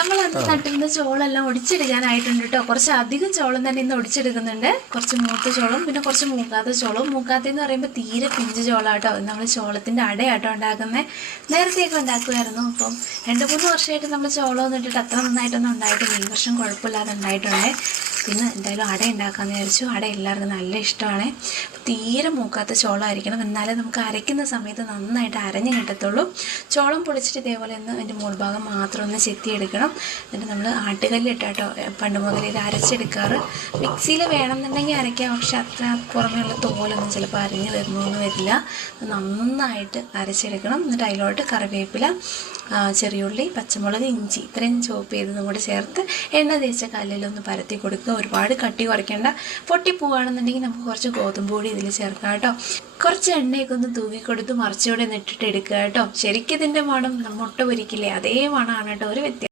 നമ്മൾ അന്ന് നട്ടിരുന്ന ചോളെല്ലാം ഒടിച്ചെടുക്കാനായിട്ടുണ്ട് കേട്ടോ കുറച്ച് അധികം ചോളം തന്നെ ഇന്ന് ഒടിച്ചെടുക്കുന്നുണ്ട്. കുറച്ച് മൂത്ത ചോളം പിന്നെ കുറച്ച് മൂക്കാത്ത ചോളവും മൂക്കാത്തെന്ന് പറയുമ്പോൾ തീരെ പിഞ്ച് ചോളം കേട്ടോ നമ്മൾ ചോളത്തിന്റെ അടയാട്ടോ ഉണ്ടാക്കുന്നത് നേരത്തെയൊക്കെ ഉണ്ടാക്കുമായിരുന്നു അപ്പം രണ്ട് മൂന്ന് വർഷമായിട്ട് നമ്മൾ ചോളം ഇട്ടിട്ട് അത്ര നന്നായിട്ടൊന്നും ഉണ്ടായിട്ടില്ല. ഈ വർഷം കുഴപ്പമില്ലാതെ ഉണ്ടായിട്ടുണ്ടേ പിന്നെ എന്തായാലും അട ഉണ്ടാക്കാമെന്ന് വിചാരിച്ചു. അട എല്ലാവർക്കും നല്ല ഇഷ്ടമാണ്. തീരെ മൂക്കാത്ത ചോളമായിരിക്കണം എന്നാലേ നമുക്ക് അരയ്ക്കുന്ന സമയത്ത് നന്നായിട്ട് അരഞ്ഞ് കിട്ടത്തുള്ളൂ. ചോളം പൊളിച്ചിട്ട് ഇതേപോലെ ഒന്ന് അതിന്റെ മുൾഭാഗം മാത്രം ഒന്ന് ചെത്തിയെടുക്കണം. എന്നിട്ട് നമ്മൾ ആട്ടുകല്ലിട്ടാട്ടോ പണ്ട് മുതൽ ഇത് അരച്ചെടുക്കാറ്. മിക്സിയിൽ വേണമെന്നുണ്ടെങ്കിൽ അരയ്ക്കാം. പക്ഷെ അത്ര പുറമെയുള്ള തോലൊന്നും ചിലപ്പോൾ അരിഞ്ഞ് വരുന്നൊന്നും വരില്ല. നന്നായിട്ട് അരച്ചെടുക്കണം. എന്നിട്ട് അതിലോട്ട് കറിവേപ്പില ചെറിയുള്ളി പച്ചമുളക് ഇഞ്ചി ഇത്രയും ചോപ്പ് ചെയ്തതും കൂടെ ചേർത്ത് എണ്ണ തേച്ച കല്ലിലൊന്ന് പരത്തി കൊടുക്കുക. ഒരുപാട് കട്ടി കുറയ്ക്കേണ്ട പൊട്ടിപ്പോവാണെന്നുണ്ടെങ്കിൽ നമുക്ക് കുറച്ച് ഗോതമ്പ് പൊടി ഇതിൽ ചേർക്കാം കേട്ടോ. കുറച്ച് എണ്ണയൊക്കെ ഒന്ന് തൂക്കിക്കൊടുത്ത് കൊടുത്ത് മറിച്ചോടെ നിട്ടിട്ട് എടുക്കുക കേട്ടോ. ശരിക്കും ഇതിന്റെ മണം മുട്ട പൊരിക്കില്ലേ അതേ മണമാണ് കേട്ടോ. ഒരു വ്യത്യാസം